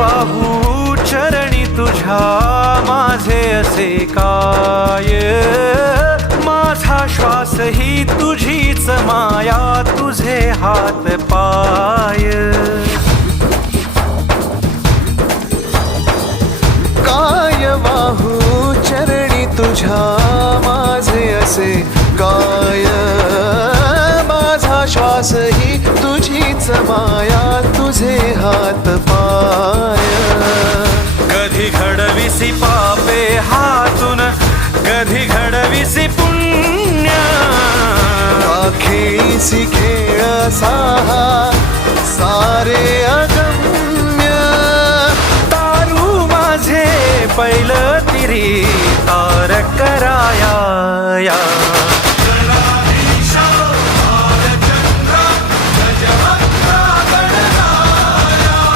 वाहू चरणी तुझ्या माझे असे काय, माझा श्वास ही तुझीच माया, तुझे हात पाय. काय वाहू चरणी तुझ्या माझे असे काय, माझा श्वास ही तुझीच माया, तुझे हात पाय. कधी घडविसी पापे हातून, कधी घडविसी पुण्य, खेळीसी खेळ साहा सारे अगम्य. तारू माझे पैल